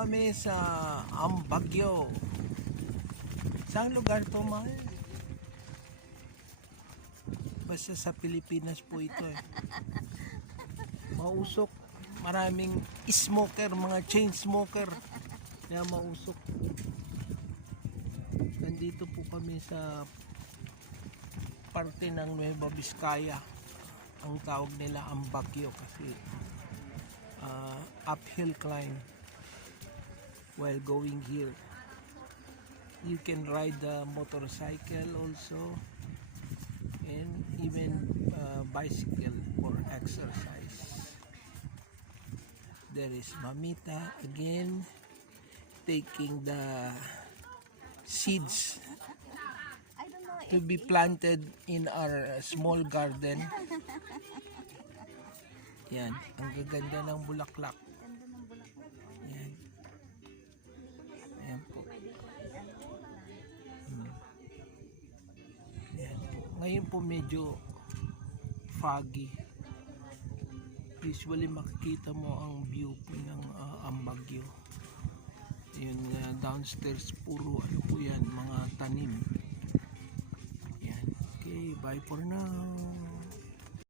kami sa Ambagyo. Saan lugar to, mahal? Basta sa Pilipinas po ito eh. Mausok. Maraming smoker, mga chain smoker. Kaya mausok. Nandito po kami sa parte ng Nueva Vizcaya. Ang tawag nila ang Baguio kasi uh, uphill climb while going here. You can ride the motorcycle also and even uh, bicycle for exercise. There is Mamita again taking the seeds to be planted in our small garden. Yan, ang gaganda ng bulaklak. Ngayon po medyo foggy. Usually makikita mo ang view po ng uh, Ambagyo. Yun uh, downstairs puro ano po yan, mga tanim. Yan. Okay, bye for now.